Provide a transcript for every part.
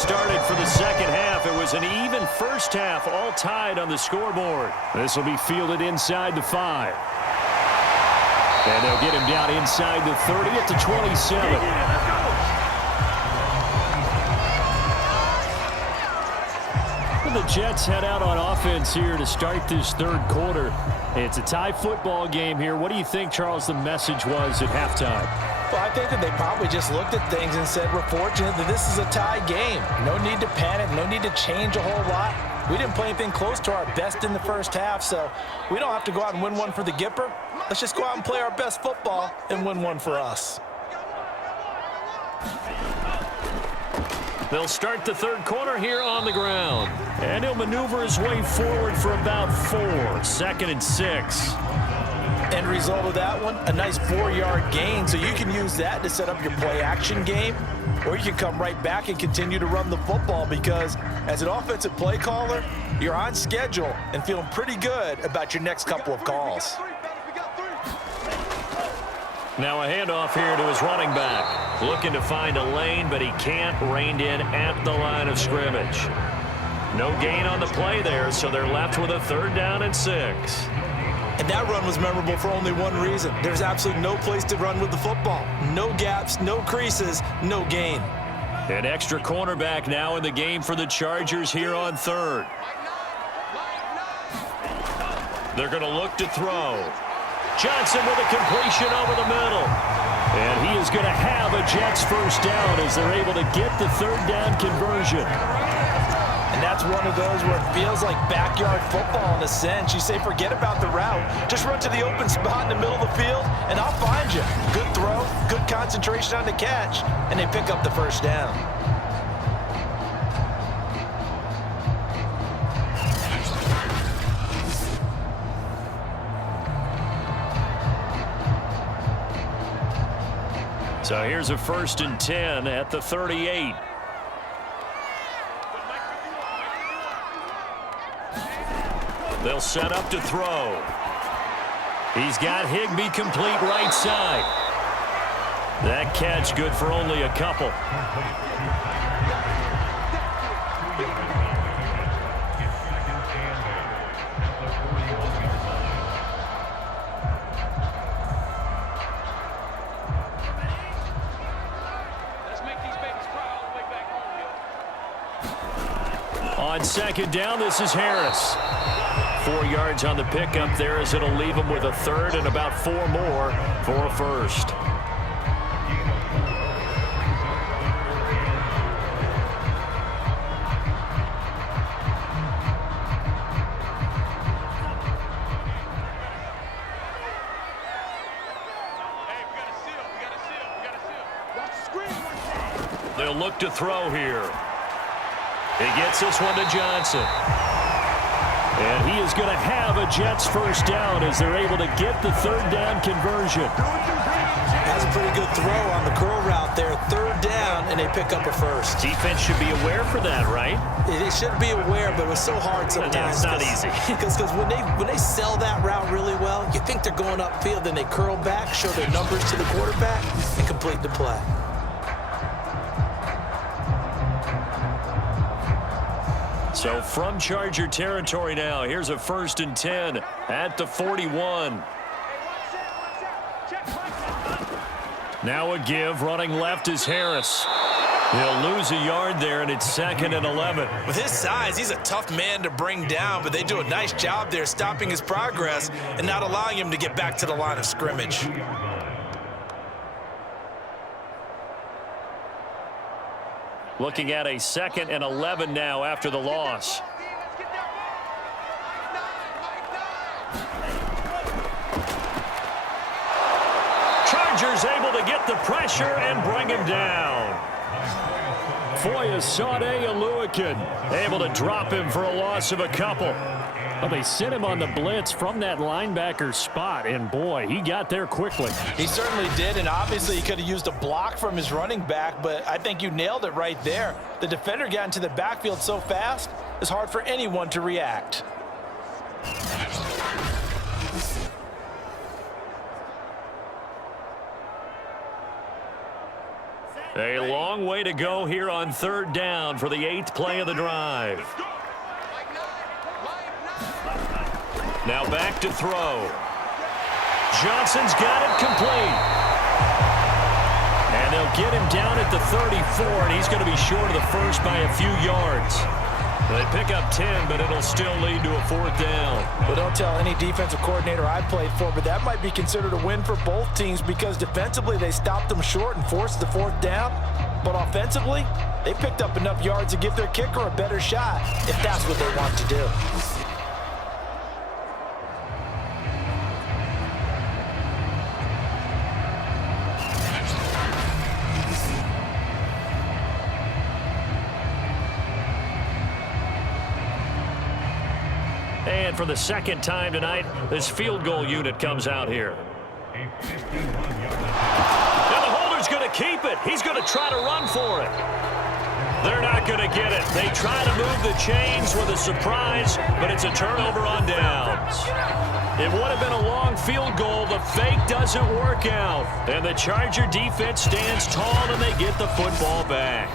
started for the second half. It was an even first half, all tied on the scoreboard. This will be fielded inside the 5. And they'll get him down inside the 30 at the 27. The Jets head out on offense here to start this third quarter. It's a tie football game here. What do you think, Charles, the message was at halftime? Well, I think that they probably just looked at things and said, we're fortunate that this is a tie game. No need to panic, no need to change a whole lot. We didn't play anything close to our best in the first half, so we don't have to go out and win one for the Gipper. Let's just go out and play our best football and win one for us. They'll start the third quarter here on the ground. And he'll maneuver his way forward for about 4. 2nd and 6. End result of that one, a nice 4-yard gain, so you can use that to set up your play-action game, or you can come right back and continue to run the football because as an offensive play caller, you're on schedule and feeling pretty good about your next couple of calls. Now a handoff here to his running back. Looking to find a lane, but he can't. Reined in at the line of scrimmage. No gain on the play there, so they're left with a 3rd down and 6. And that run was memorable for only one reason. There's absolutely no place to run with the football. No gaps, no creases, no gain. An extra cornerback now in the game for the Chargers here on 3rd. They're going to look to throw. Johnson with a completion over the middle. And he is going to have a Jets first down as they're able to get the 3rd down conversion. And that's one of those where it feels like backyard football in a sense. You say forget about the route. Just run to the open spot in the middle of the field, and I'll find you. Good throw, good concentration on the catch, and they pick up the first down. So here's a 1st and 10 at the 38. They'll set up to throw. He's got Higbee complete right side. That catch good for only a couple. On 2nd down, this is Harris. 4 yards on the pickup there as it'll leave him with a 3rd and about 4 more for a 1st. They'll look to throw here. He gets this one to Johnson. And he is going to have a Jets first down as they're able to get the 3rd down conversion. That's a pretty good throw on the curl route there. 3rd down, and they pick up a 1st. Defense should be aware for that, right? They should be aware, but it was so hard sometimes. Yeah, it's not easy. Because when they sell that route really well, you think they're going upfield, then they curl back, show their numbers to the quarterback, and complete the play. So from Charger territory now, here's a 1st and 10 at the 41. Now a give, running left is Harris. He'll lose a yard there, and it's 2nd and 11. With his size, he's a tough man to bring down, but they do a nice job there stopping his progress and not allowing him to get back to the line of scrimmage. Looking at a 2nd and 11 now after the loss. Chargers able to get the pressure and bring him down. Foyesade Aluakin able to drop him for a loss of a couple. Well, they sent him on the blitz from that linebacker spot, and boy, he got there quickly. He certainly did, and obviously he could have used a block from his running back, but I think you nailed it right there. The defender got into the backfield so fast, it's hard for anyone to react. A long long way to go here on third down for the 8th play of the drive. Now back to throw. Johnson's got it complete. And they'll get him down at the 34, and he's going to be short of the first by a few yards. They pick up 10, but it'll still lead to a 4th down. Well, don't tell any defensive coordinator I played for, but that might be considered a win for both teams because defensively they stopped them short and forced the 4th down. But offensively, they picked up enough yards to give their kicker a better shot if that's what they want to do. And for the second time tonight, this field goal unit comes out here. And the holder's going to keep it. He's going to try to run for it. They're not going to get it. They try to move the chains with a surprise, but it's a turnover on downs. It would have been a long field goal. The fake doesn't work out. And the Charger defense stands tall, and they get the football back.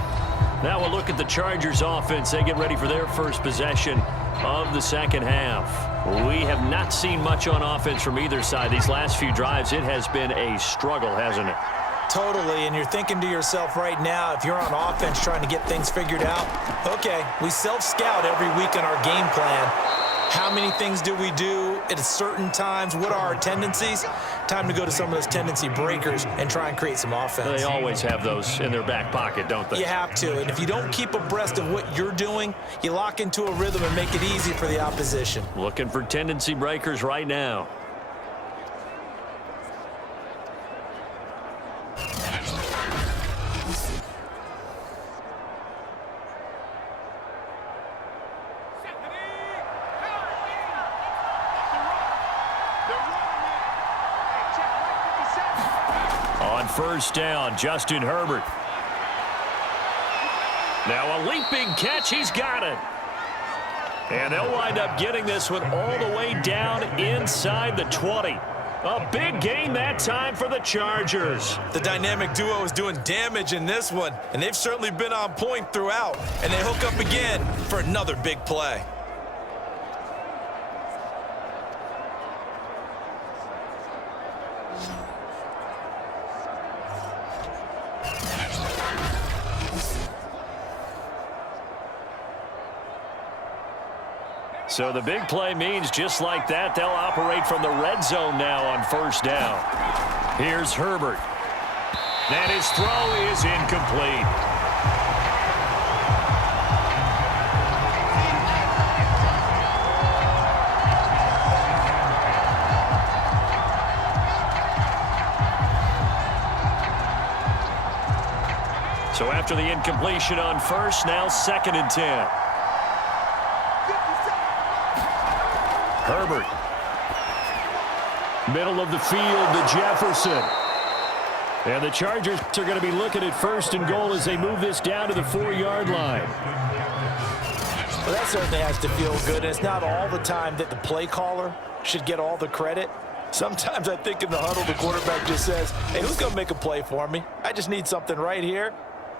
Now we'll look at the Chargers offense. They get ready for their first possession of the second half. We have not seen much on offense from either side. These last few drives, it has been a struggle, hasn't it? Totally, and you're thinking to yourself right now, if you're on offense trying to get things figured out, okay, we self-scout every week in our game plan. How many things do we do at certain times? What are our tendencies? Time to go to some of those tendency breakers and try and create some offense. They always have those in their back pocket, don't they? You have to, and if you don't keep abreast of what you're doing, you lock into a rhythm and make it easy for the opposition. Looking for tendency breakers right now. On first down, Justin Herbert. Now a leaping catch, he's got it. And they'll wind up getting this one all the way down inside the 20. A big gain that time for the Chargers. The dynamic duo is doing damage in this one, and they've certainly been on point throughout. And they hook up again for another big play. So the big play means just like that, they'll operate from the red zone now on first down. Here's Herbert. And his throw is incomplete. So after the incompletion on first, now 2nd and 10. Herbert. Middle of the field to Jefferson. And the Chargers are going to be looking at 1st and goal as they move this down to the 4-yard line. Well, that certainly has to feel good. And it's not all the time that the play caller should get all the credit. Sometimes I think in the huddle, the quarterback just says, hey, who's going to make a play for me? I just need something right here.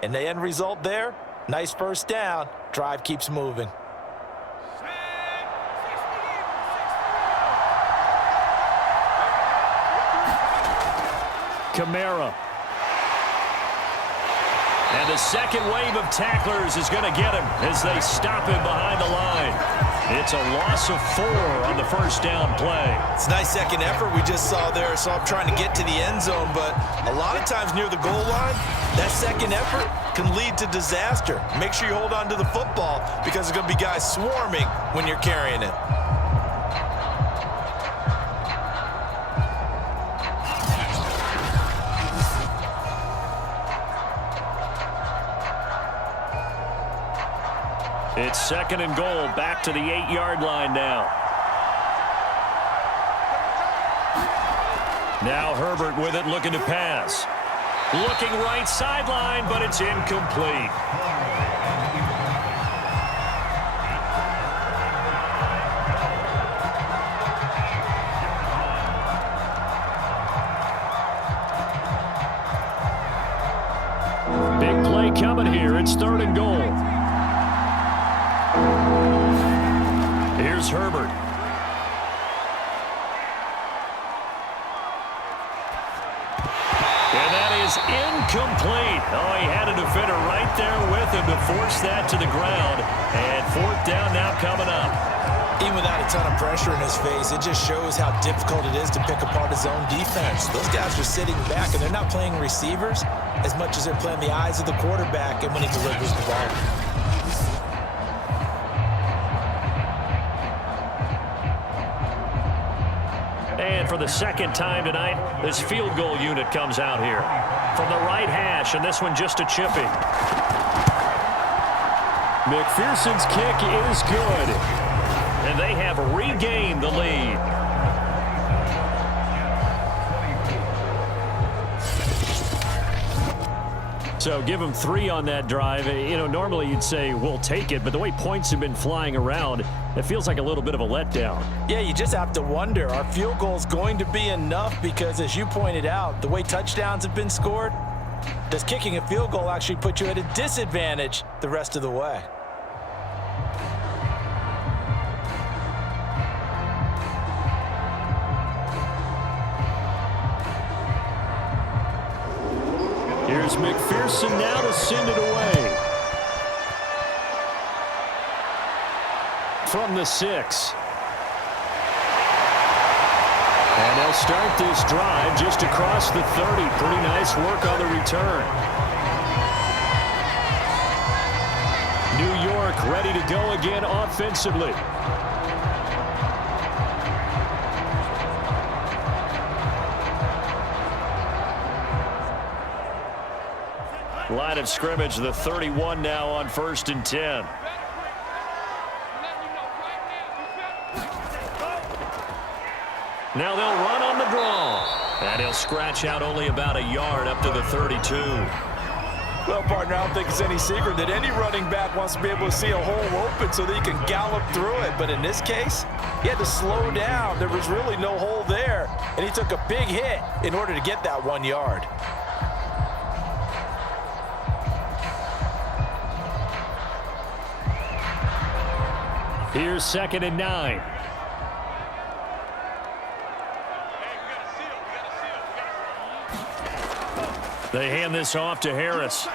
And the end result there, nice first down. Drive keeps moving. Kamara. And the second wave of tacklers is going to get him as they stop him behind the line. It's a loss of 4 on the first down play. It's a nice second effort we just saw there. So I'm trying to get to the end zone, but a lot of times near the goal line, that second effort can lead to disaster. Make sure you hold on to the football because there's going to be guys swarming when you're carrying it. It's 2nd and goal, back to the 8-yard line now. Now Herbert with it, looking to pass. Looking right sideline, but it's incomplete. Big play coming here. It's 3rd and goal. Here's Herbert. And that is incomplete. Oh, he had a defender right there with him to force that to the ground. And 4th down now coming up. Even without a ton of pressure in his face, it just shows how difficult it is to pick apart his own defense. Those guys are sitting back, and they're not playing receivers as much as they're playing the eyes of the quarterback and when he delivers the ball. And for the 2nd time tonight, this field goal unit comes out here. From the right hash, and this one just a chipping. McPherson's kick is good. And they have regained the lead. So give them 3 on that drive. You know, normally you'd say, we'll take it, but the way points have been flying around, it feels like a little bit of a letdown. Yeah, you just have to wonder, are field goals going to be enough? Because as you pointed out, the way touchdowns have been scored, does kicking a field goal actually put you at a disadvantage the rest of the way? Here's McPherson now to send it away. From the 6. And they'll start this drive just across the 30. Pretty nice work on the return. New York ready to go again offensively. Line of scrimmage, the 31 now on 1st and 10. Now they'll run on the draw. And he'll scratch out only about a yard up to the 32. Well, partner, I don't think it's any secret that any running back wants to be able to see a hole open so that he can gallop through it. But in this case, he had to slow down. There was really no hole there. And he took a big hit in order to get that 1 yard. Here's 2nd and 9. They hand this off to Harris.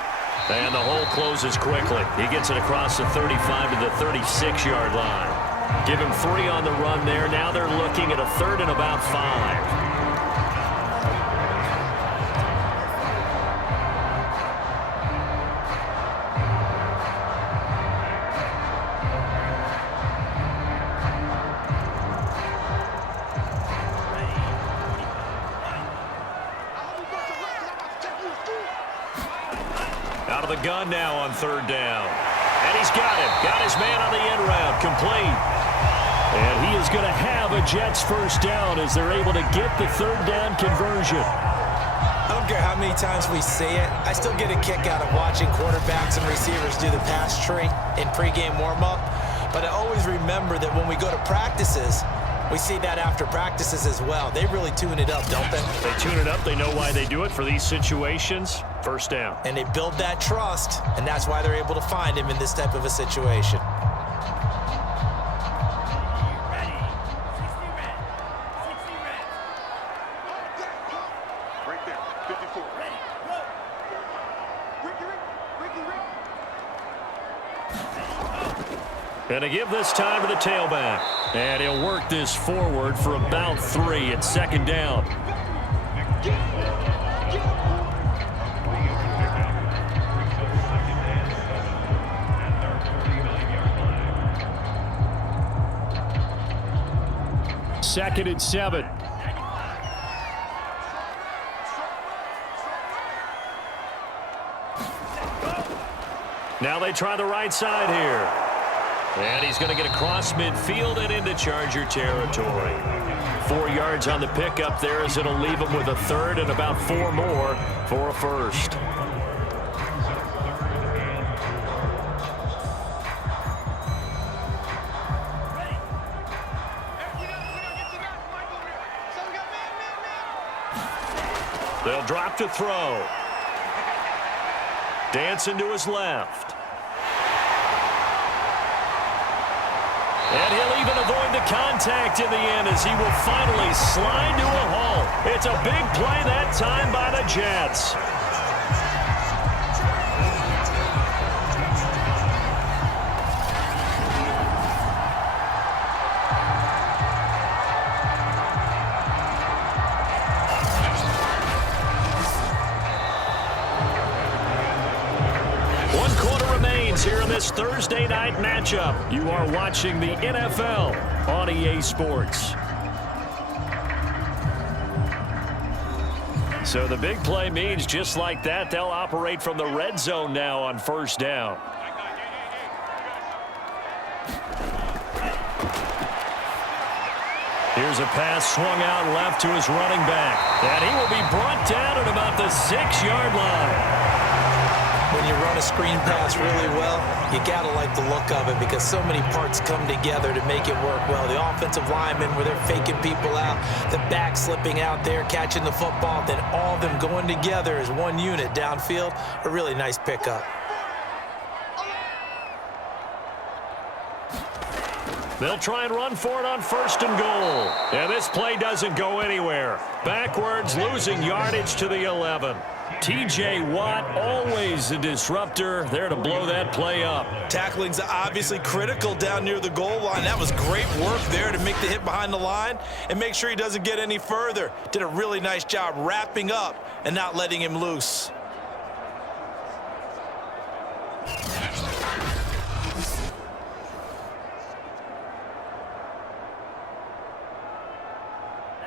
And the hole closes quickly. He gets it across the 35 to the 36-yard line. Give him 3 on the run there. Now they're looking at a 3rd and about 5. Out of the gun now on 3rd down. And he's got it. Got his man on the end route. Complete. And he is going to have a Jets 1st down as they're able to get the 3rd down conversion. I don't care how many times we say it. I still get a kick out of watching quarterbacks and receivers do the pass tree in pregame warm-up. But I always remember that when we go to practices, we see that after practices as well. They really tune it up, don't they? They tune it up. They know why they do it for these situations. 1st down. And they build that trust, and that's why they're able to find him in this type of a situation. Right there, 54. Ready, go. And to give this time to the tailback. And he'll work this forward for about 3 at 2nd down. Second and 7. Now they try the right side here. And he's going to get across midfield and into Charger territory. 4 yards on the pickup there as it'll leave him with a 3rd and about 4 more for a 1st. They'll drop to throw. Dancing to his left. And he'll even avoid the contact in the end as he will finally slide to a halt. It's a big play that time by the Jets. Here in this Thursday night matchup. You are watching the NFL on EA Sports. So the big play means just like that, they'll operate from the red zone now on first down. Here's a pass swung out left to his running back. And he will be brought down at about the 6-yard line. When you run a screen pass really well, you got to like the look of it because so many parts come together to make it work well. The offensive linemen, where they're faking people out, the back slipping out there, catching the football, then all of them going together as one unit downfield. A really nice pickup. They'll try and run for it on first and goal. And this play doesn't go anywhere. Backwards, losing yardage to the 11. T.J. Watt, always a disruptor, there to blow that play up. Tackling's obviously critical down near the goal line. That was great work there to make the hit behind the line and make sure he doesn't get any further. Did a really nice job wrapping up and not letting him loose.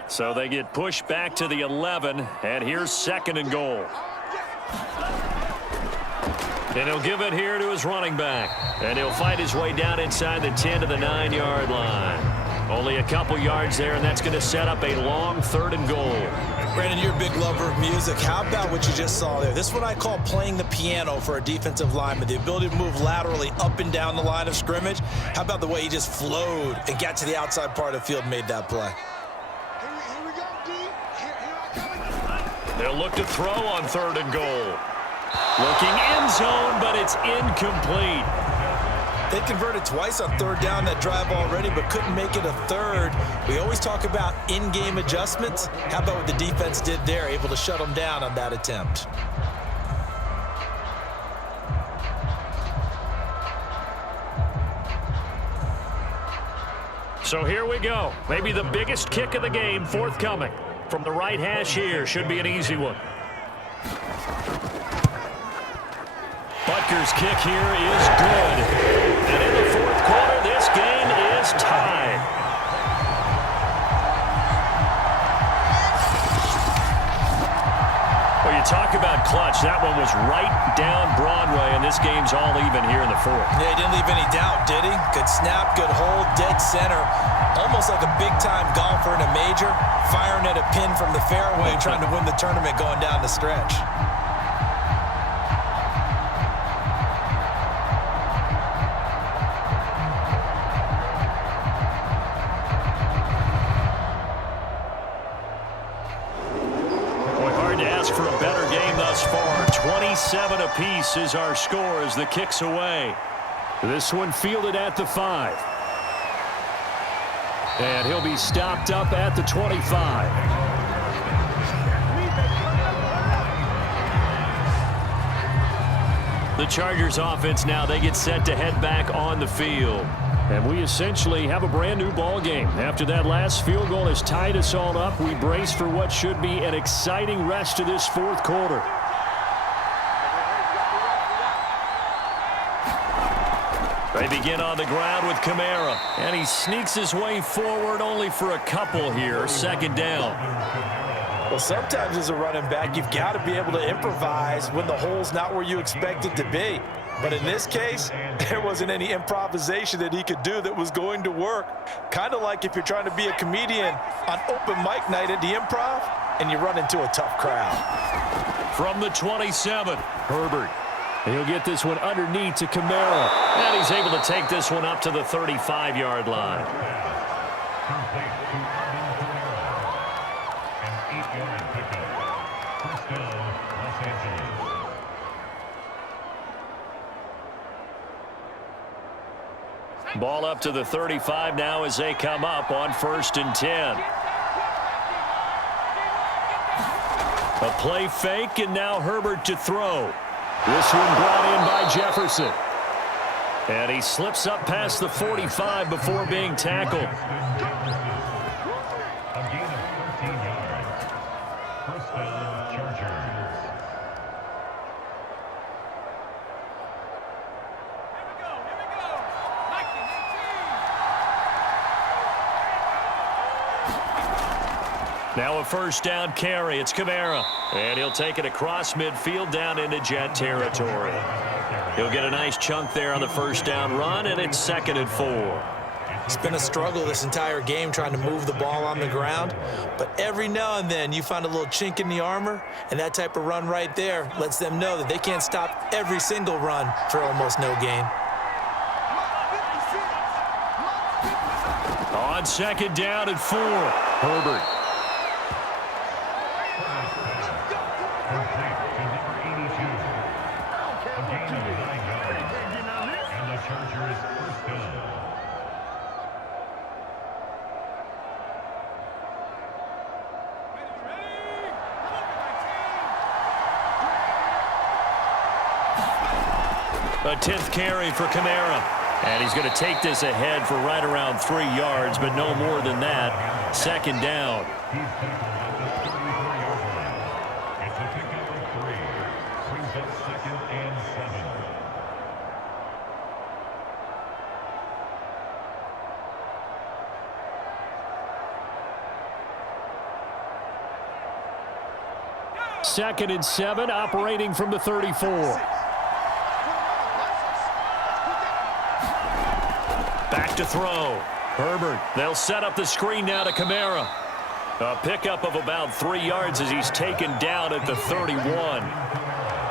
So they get pushed back to the 11, and here's second and goal. And he'll give it here to his running back. And he'll fight his way down inside the 10 to the 9-yard line. Only a couple yards there, and that's going to set up a long third and goal. Brandon, you're a big lover of music. How about what you just saw there? This is what I call playing the piano for a defensive lineman, the ability to move laterally up and down the line of scrimmage. How about the way he just flowed and got to the outside part of the field and made that play? They'll look to throw on third and goal. Looking end zone, but it's incomplete. They converted twice on third down that drive already, but couldn't make it a third. We always talk about in-game adjustments. How about what the defense did there, able to shut them down on that attempt? So here we go. Maybe the biggest kick of the game forthcoming. From the right hash here, should be an easy one. Butker's kick here is good. And in the fourth quarter, this game is tied. Well, you talk about clutch. That one was right down Broadway, and this game's all even here in the fourth. Yeah, he didn't leave any doubt, did he? Good snap, good hold, dead center. Almost like a big-time golfer in a major, firing at a pin from the fairway, trying to win the tournament going down the stretch. Boy, hard to ask for a better game thus far. 27 apiece is our score as the kick's away. This one fielded at the 5. And he'll be stopped up at the 25. The Chargers offense now, they get set to head back on the field. And we essentially have a brand new ball game. After that last field goal has tied us all up, we brace for what should be an exciting rest of this fourth quarter. They begin on the ground with Kamara, and he sneaks his way forward only for a couple here, second down. Well, sometimes as a running back, you've got to be able to improvise when the hole's not where you expect it to be. But in this case, there wasn't any improvisation that he could do that was going to work. Kind of like if you're trying to be a comedian on open mic night at the Improv, and you run into a tough crowd. From the 27, Herbert. He'll get this one underneath to Kamara. And he's able to take this one up to the 35-yard line. Ball up to the 35 now as they come up on 1st and 10. A play fake, and now Herbert to throw. This one brought in by Jefferson. And he slips up past the 45 before being tackled. A gain of 13 yards. First down, Chargers. Now a 1st down carry. It's Kamara. And he'll take it across midfield down into Jet territory. He'll get a nice chunk there on the 1st down run, and it's 2nd and 4. It's been a struggle this entire game trying to move the ball on the ground. But every now and then you find a little chink in the armor, and that type of run right there lets them know that they can't stop every single run for almost no gain. On 2nd down and 4. Herbert. Complete to number 82. A gain of 9 yards. And the Chargers first down. A 10th carry for Kamara. And he's going to take this ahead for right around 3 yards, but no more than that. 2nd down. He's tackled at the 34-yard line. It's a pickup of 3. Brings up 2nd and 7. Second and 7, operating from the 34. Back to throw. Herbert. They'll set up the screen now to Kamara. A pickup of about 3 yards as he's taken down at the 31.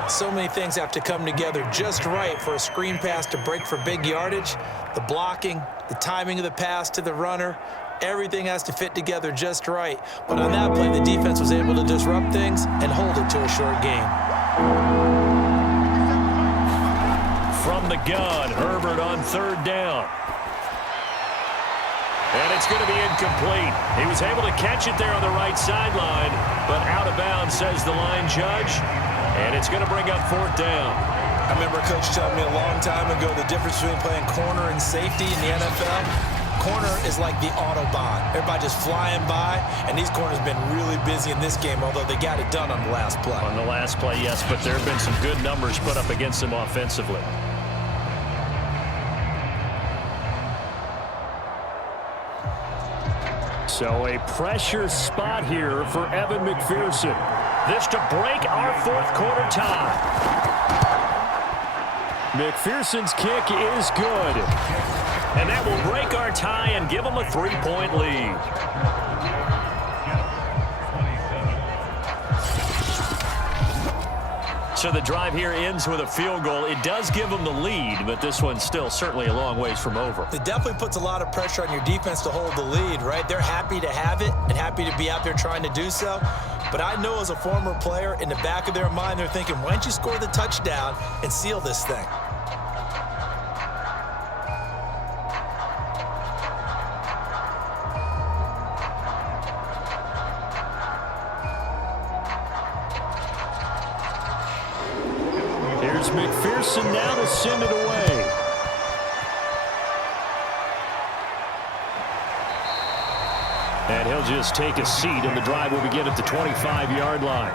So many things have to come together just right for a screen pass to break for big yardage. The blocking, the timing of the pass to the runner, everything has to fit together just right. But on that play, the defense was able to disrupt things and hold it to a short gain. From the gun, Herbert on 3rd down. And it's going to be incomplete. He was able to catch it there on the right sideline, but out of bounds, says the line judge. And it's going to bring up 4th down. I remember Coach telling me a long time ago the difference between playing corner and safety in the NFL. Corner is like the Autobahn. Everybody just flying by, and these corners have been really busy in this game, although they got it done on the last play. On the last play, yes, but there have been some good numbers put up against them offensively. So a pressure spot here for Evan McPherson. This to break our 4th quarter tie. McPherson's kick is good. And that will break our tie and give them a 3-point lead. So the drive here ends with a field goal. It does give them the lead, but this one's still certainly a long ways from over. It definitely puts a lot of pressure on your defense to hold the lead, right? They're happy to have it and happy to be out there trying to do so. But I know as a former player, in the back of their mind, they're thinking, why don't you score the touchdown and seal this thing? Here's McPherson now to send it away. And he'll just take a seat, and the drive will begin at the 25-yard line.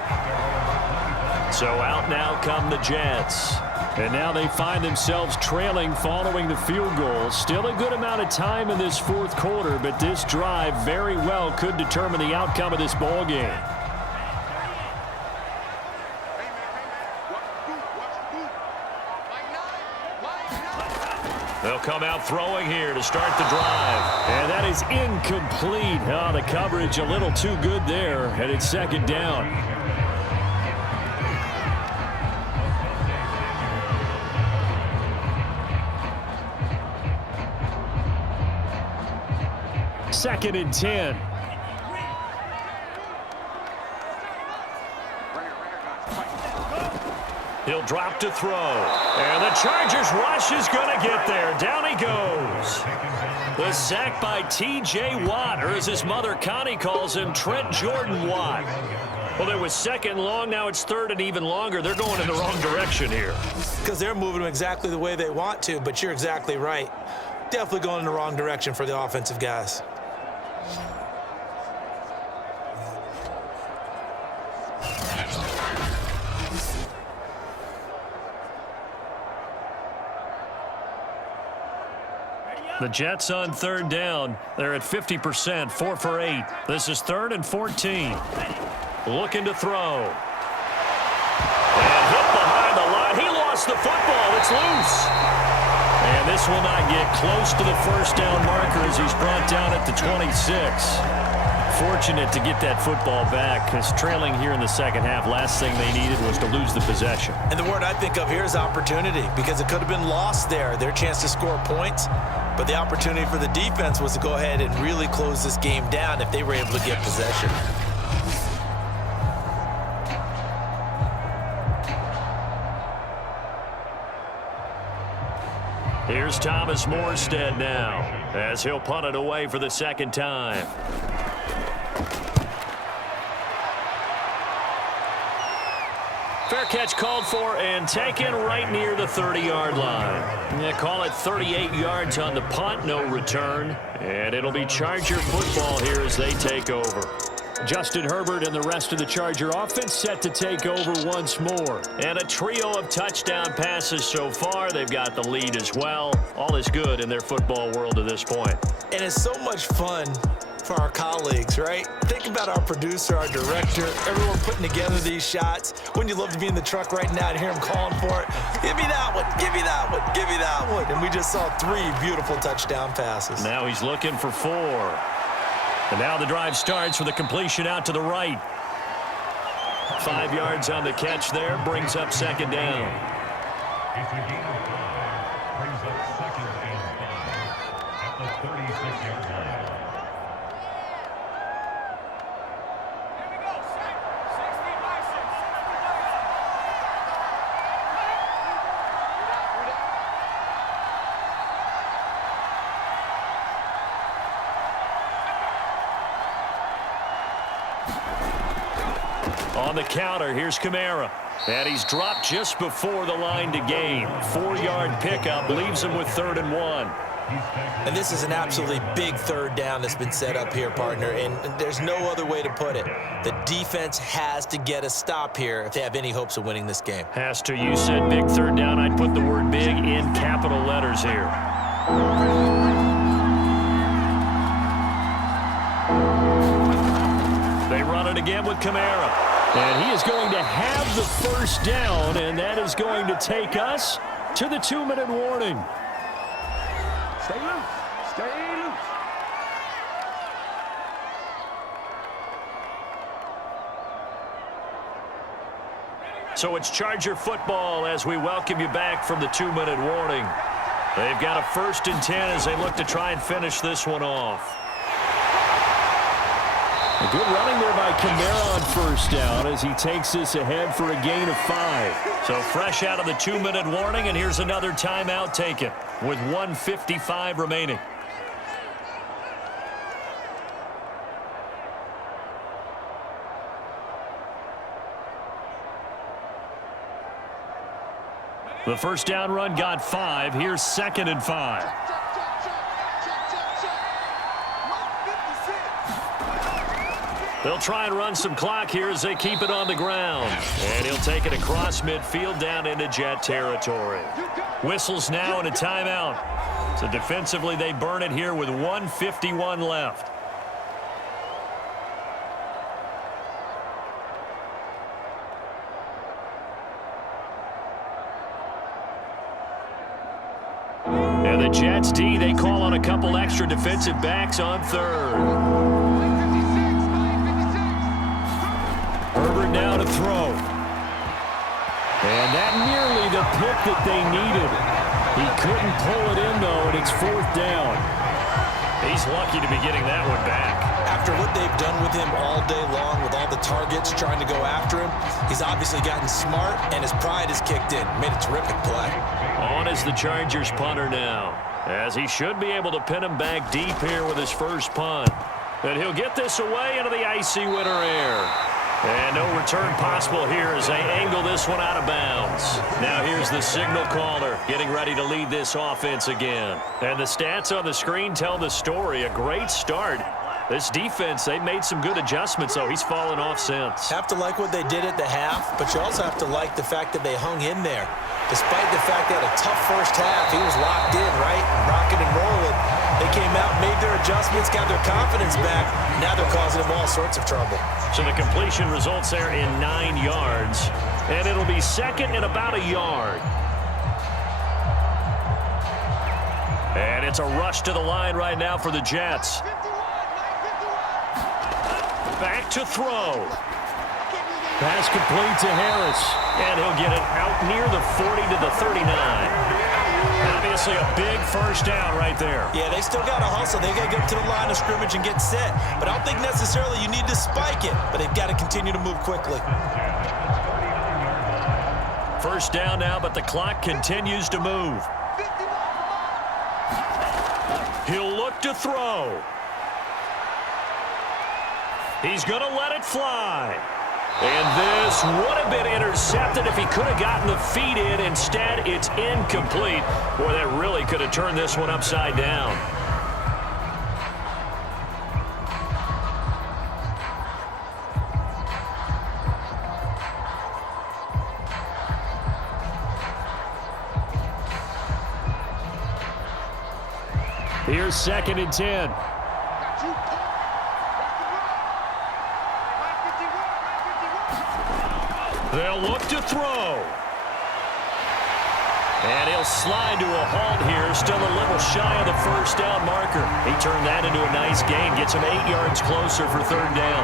So out now come the Jets. And now they find themselves trailing following the field goal. Still a good amount of time in this 4th quarter, but this drive very well could determine the outcome of this ball game. They'll come out throwing here to start the drive. And that is incomplete. Oh, the coverage a little too good there, and it's 2nd down. Second and 10. He'll drop to throw. And the Chargers rush is going to get there. Down he goes. The sack by T.J. Watt, or as his mother Connie calls him, Trent Jordan Watt. Well, it was second long. Now it's third and even longer. They're going in the wrong direction here. Because they're moving them exactly the way they want to, but you're exactly right. Definitely going in the wrong direction for the offensive guys. The Jets on third down. They're at 50%, 4 for 8. This is 3rd and 14. Looking to throw. And hit behind the line. He lost the football. It's loose. And this will not get close to the first down marker as he's brought down at the 26. Fortunate to get that football back because trailing here in the second half, last thing they needed was to lose the possession. And the word I think of here is opportunity, because it could have been lost there, their chance to score points. But the opportunity for the defense was to go ahead and really close this game down if they were able to get possession. Here's Thomas Morstead now as he'll punt it away for the second time. Fair catch called for and taken right near the 30-yard line. Yeah, call it 38 yards on the punt, no return. And it'll be Charger football here as they take over. Justin Herbert and the rest of the Charger offense set to take over once more. And a trio of touchdown passes so far. They've got the lead as well. All is good in their football world to this point. And it's so much fun for our colleagues, right? Think about our producer, our director, everyone putting together these shots. Wouldn't you love to be in the truck right now and hear him calling for it? Give me that one, give me that one, give me that one. And we just saw 3 beautiful touchdown passes. Now he's looking for 4. And now the drive starts with a completion out to the right. 5 yards on the catch there, brings up second down. It's a gain of 5. Brings up second and 5 at the 36-yard line. On the counter, here's Kamara. And he's dropped just before the line to gain. 4-yard pickup leaves him with 3rd and 1. And this is an absolutely big third down that's been set up here, partner, and there's no other way to put it. The defense has to get a stop here if they have any hopes of winning this game. Has to. You said big third down. I'd put the word big in capital letters here. They run it again with Kamara. And he is going to have the first down, and that is going to take us to the 2-minute warning. Stay loose. Stay loose. So it's Charger football as we welcome you back from the 2-minute warning. They've got a 1st and 10 as they look to try and finish this one off. A good running there by Kamara on first down as he takes this ahead for a gain of 5. So fresh out of the 2-minute warning, and here's another timeout taken with 1:55 remaining. The first down run got 5. Here's 2nd and 5. They'll try and run some clock here as they keep it on the ground. And he'll take it across midfield down into Jet territory. Whistles now and a timeout. So defensively they burn it here with 1:51 left. And the Jets D, they call on a couple extra defensive backs on third. Herbert now to throw. And that nearly the pick that they needed. He couldn't pull it in, though, and it's 4th down. He's lucky to be getting that one back. after what they've done with him all day long, with all the targets trying to go after him, he's obviously gotten smart, and his pride has kicked in. Made a terrific play. On is the Chargers punter now, as he should be able to pin him back deep here with his first punt. And he'll get this away into the icy winter air. And no return possible here as they angle this one out of bounds. Now here's the signal caller getting ready to lead this offense again. And the stats on the screen tell the story. A great start. This defense, they've made some good adjustments, though. He's fallen off since. Have to like what they did at the half, but you also have to like the fact that they hung in there. Despite the fact they had a tough first half, he was locked in, right? Rocking and rolling. They came out, made their adjustments, got their confidence back. Now they're causing them all sorts of trouble. So the completion results there in 9 yards, and it'll be second and about a yard. And it's a rush to the line right now for the Jets. Back to throw. Pass complete to Harris, and he'll get it out near the 40 to the 39. Obviously a big first down right there. Yeah, they still got to hustle. They got to get to the line of scrimmage and get set. But I don't think necessarily you need to spike it, but they've got to continue to move quickly. First down now, but the clock continues to move. He'll look to throw. He's going to let it fly. And this would have been intercepted if he could have gotten the feet in. Instead, it's incomplete. Boy, that really could have turned this one upside down. Here's second and 10. They'll look to throw. And he'll slide to a halt here. Still a little shy of the first down marker. He turned that into a nice gain. Gets him 8 yards closer for third down.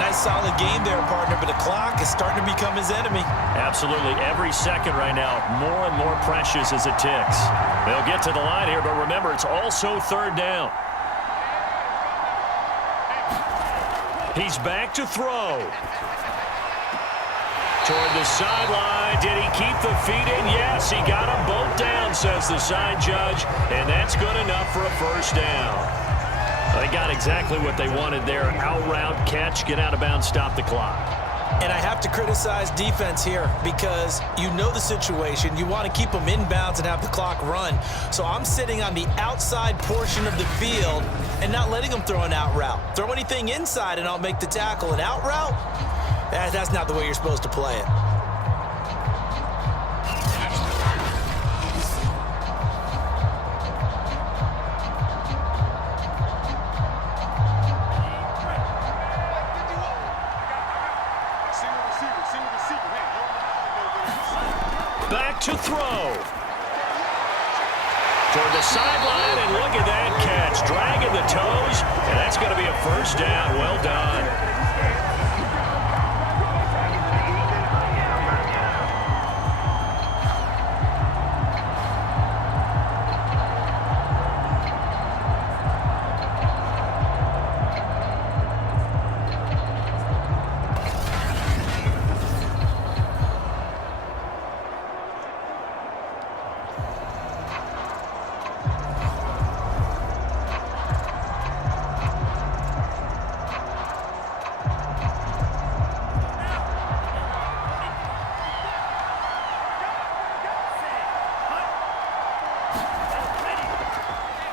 Nice solid game there, partner, but the clock is starting to become his enemy. Absolutely. Every second right now, more and more precious as it ticks. They'll get to the line here, but remember, it's also third down. He's back to throw. Toward the sideline. Did he keep the feet in? Yes, he got them both down, says the side judge, and that's good enough for a first down. They got exactly what they wanted there. Out route, catch, get out of bounds, stop the clock. And I have to criticize defense here because you know the situation. You want to keep them inbounds and have the clock run. So I'm sitting on the outside portion of the field and not letting them throw an out route. Throw anything inside and I'll make the tackle. An out route? That's not the way you're supposed to play it. Back to throw. Toward the sideline, and look at that catch. Dragging the toes, and that's going to be a first down. Well done.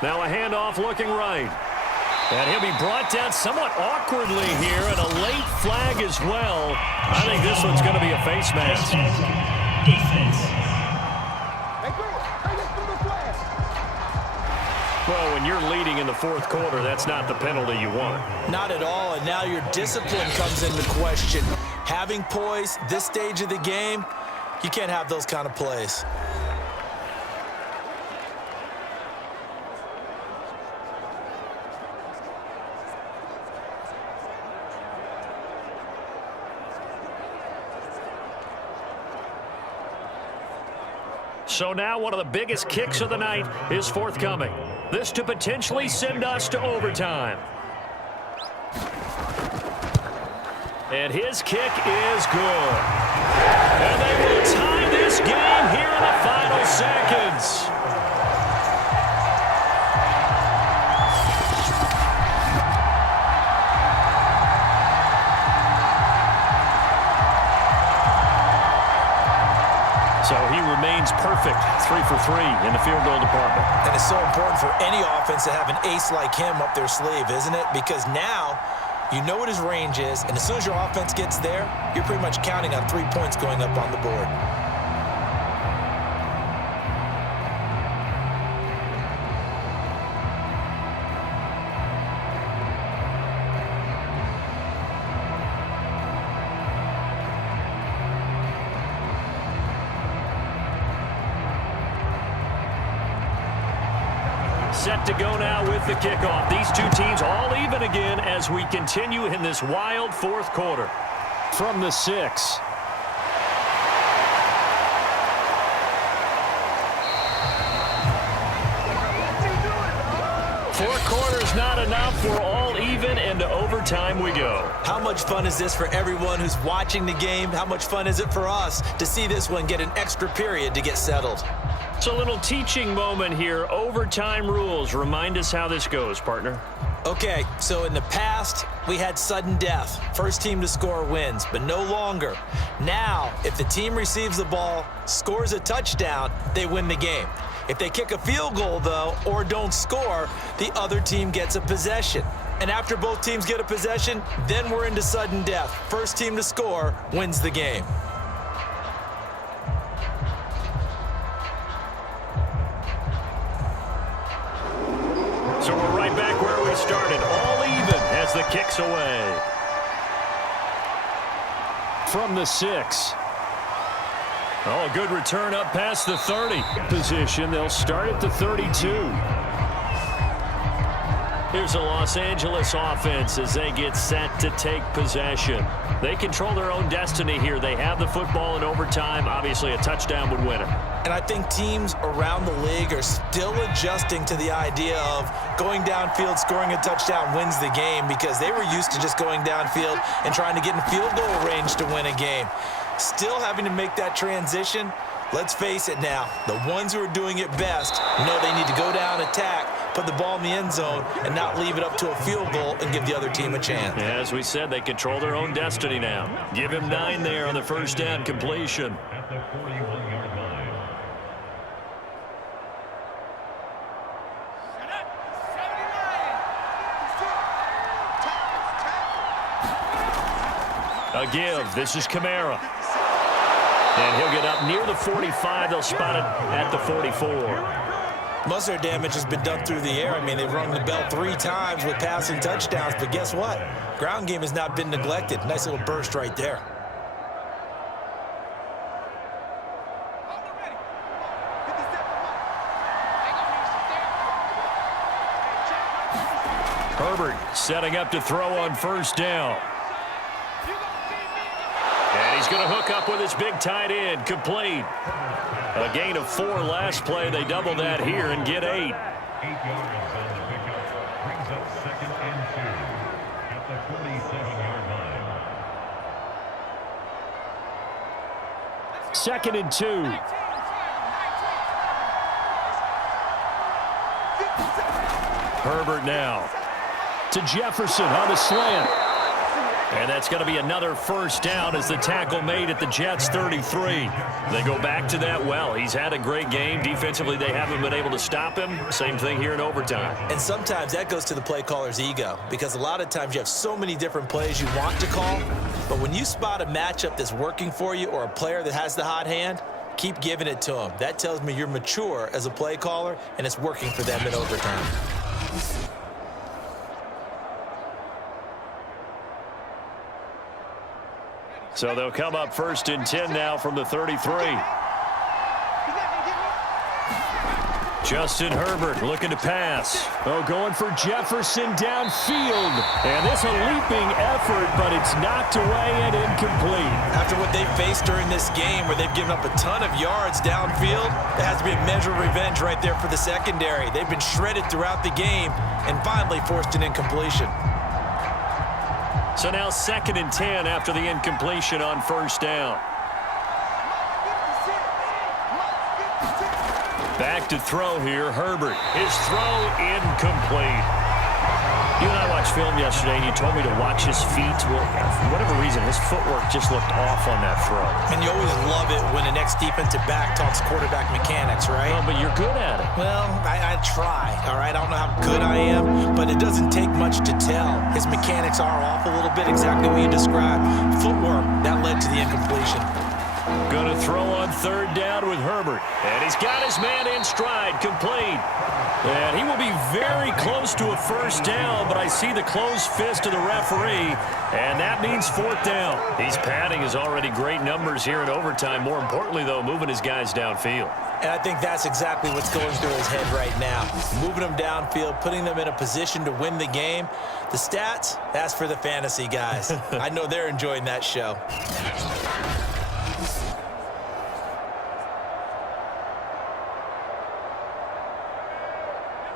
Now a handoff looking right. And he'll be brought down somewhat awkwardly here, and a late flag as well. I think this one's going to be a face mask. Well, when you're leading in the fourth quarter, that's not the penalty you want. Not at all, and now your discipline comes into question. Having poise this stage of the game, you can't have those kind of plays. So now one of the biggest kicks of the night is forthcoming. This to potentially send us to overtime. And his kick is good. And they will tie this game here in the final seconds. So he remains perfect, 3 for 3 in the field goal department. And it's so important for any offense to have an ace like him up their sleeve, isn't it? Because now you know what his range is, and as soon as your offense gets there, you're pretty much counting on 3 points going up on the board. Set to go now with the kickoff. These two teams all even again as we continue in this wild fourth quarter. From the 6. Four quarters not enough. We're all even, and to overtime we go. How much fun is this for everyone who's watching the game? How much fun is it for us to see this one get an extra period to get settled? It's a little teaching moment here. Overtime rules. Remind us how this goes, partner. Okay, so in the past, we had sudden death. First team to score wins, but no longer. Now, if the team receives the ball, scores a touchdown, they win the game. If they kick a field goal, though, or don't score, the other team gets a possession. And after both teams get a possession, then we're into sudden death. First team to score wins the game. So we're right back where we started, all even as the kick's away. From the 6. Oh, good return up past the 30 position. They'll start at the 32. Here's the Los Angeles offense as they get set to take possession. They control their own destiny here. They have the football in overtime. Obviously, a touchdown would win it. And I think teams around the league are still adjusting to the idea of going downfield, scoring a touchdown wins the game, because they were used to just going downfield and trying to get in field goal range to win a game. Still having to make that transition. Let's face it now, the ones who are doing it best know they need to go down, attack, put the ball in the end zone, and not leave it up to a field goal and give the other team a chance. As we said, they control their own destiny now. Give him 9 there on the first down completion. At the 41-yard line. A give. This is Kamara. And he'll get up near the 45. They'll spot it at the 44. Most of their damage has been done through the air. I mean, they've rung the bell 3 times with passing touchdowns, but guess what? Ground game has not been neglected. Nice little burst right there. Herbert setting up to throw on first down. And he's going to hook up with his big tight end, complete. A gain of 4 last play. They double that here and get 8. 8 yards on the pickup. Brings up 2nd and 2 at the 47-yard line. 2nd and 2. Herbert now to Jefferson on the slant. And that's going to be another first down as the tackle made at the Jets' 33. They go back to that well. He's had a great game. Defensively, they haven't been able to stop him. Same thing here in overtime. And sometimes that goes to the play caller's ego, because a lot of times you have so many different plays you want to call, but when you spot a matchup that's working for you or a player that has the hot hand, keep giving it to him. That tells me you're mature as a play caller, and it's working for them in overtime. So they'll come up 1st and 10 now from the 33. Justin Herbert looking to pass. Oh, going for Jefferson downfield. And this a leaping effort, but it's knocked away and incomplete. After what they've faced during this game, where they've given up a ton of yards downfield, there has to be a measure of revenge right there for the secondary. They've been shredded throughout the game and finally forced an incompletion. So now 2nd and 10 after the incompletion on first down. Back to throw here, Herbert. His throw incomplete. You and I watched film yesterday, and you told me to watch his feet. Well, for whatever reason, his footwork just looked off on that throw. And you always love it when the next defensive back talks quarterback mechanics, right? Oh, but you're good at it. Well, I try, all right? I don't know how good I am, but it doesn't take much to tell. His mechanics are off a little bit, exactly what you described. Footwork, that led to the incompletion. Going to throw on 3rd down with Herbert. And he's got his man in stride, complete. And he will be very close to a first down, but I see the closed fist of the referee, and that means 4th down. He's padding his already great numbers here in overtime. More importantly, though, moving his guys downfield. And I think that's exactly what's going through his head right now. Moving them downfield, putting them in a position to win the game. The stats, that's for the fantasy guys. I know they're enjoying that show.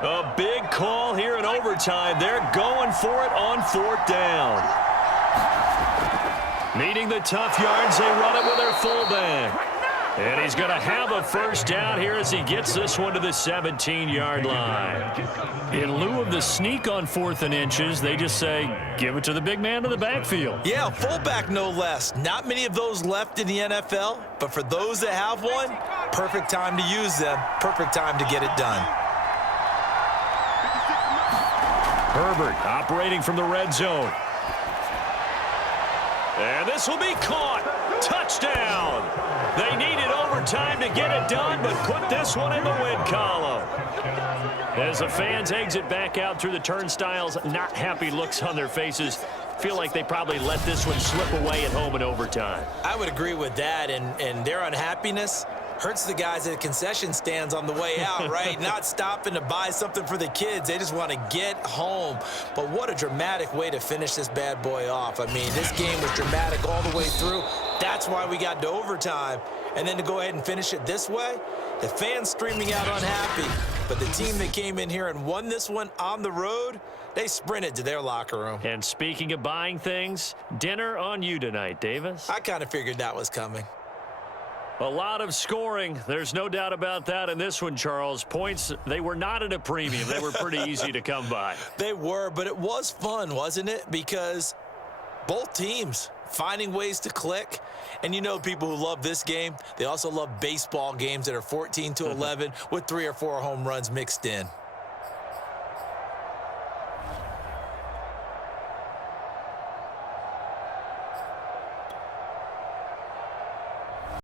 A big call here in overtime. They're going for it on 4th down. Needing the tough yards, they run it with their fullback. And he's going to have a first down here as he gets this one to the 17-yard line. In lieu of the sneak on 4th and inches, they just say, give it to the big man in the backfield. Yeah, fullback no less. Not many of those left in the NFL, but for those that have one, perfect time to use them, perfect time to get it done. Herbert operating from the red zone. And this will be caught. Touchdown. They needed overtime to get it done, but put this one in the win column. As the fans exit back out through the turnstiles, not happy looks on their faces. Feel like they probably let this one slip away at home in overtime. I would agree with that, and their unhappiness hurts the guys at the concession stands on the way out, right? Not stopping to buy something for the kids. They just want to get home. But what a dramatic way to finish this bad boy off. I mean, this game was dramatic all the way through. That's why we got to overtime. And then to go ahead and finish it this way, the fans streaming out unhappy. But the team that came in here and won this one on the road, they sprinted to their locker room. And speaking of buying things, dinner on you tonight, Davis. I kind of figured that was coming. A lot of scoring. There's no doubt about that in this one, Charles. Points, they were not at a premium. They were pretty easy to come by. They were, but it was fun, wasn't it? Because both teams finding ways to click. And you know people who love this game, they also love baseball games that are 14-11 with 3 or 4 home runs mixed in.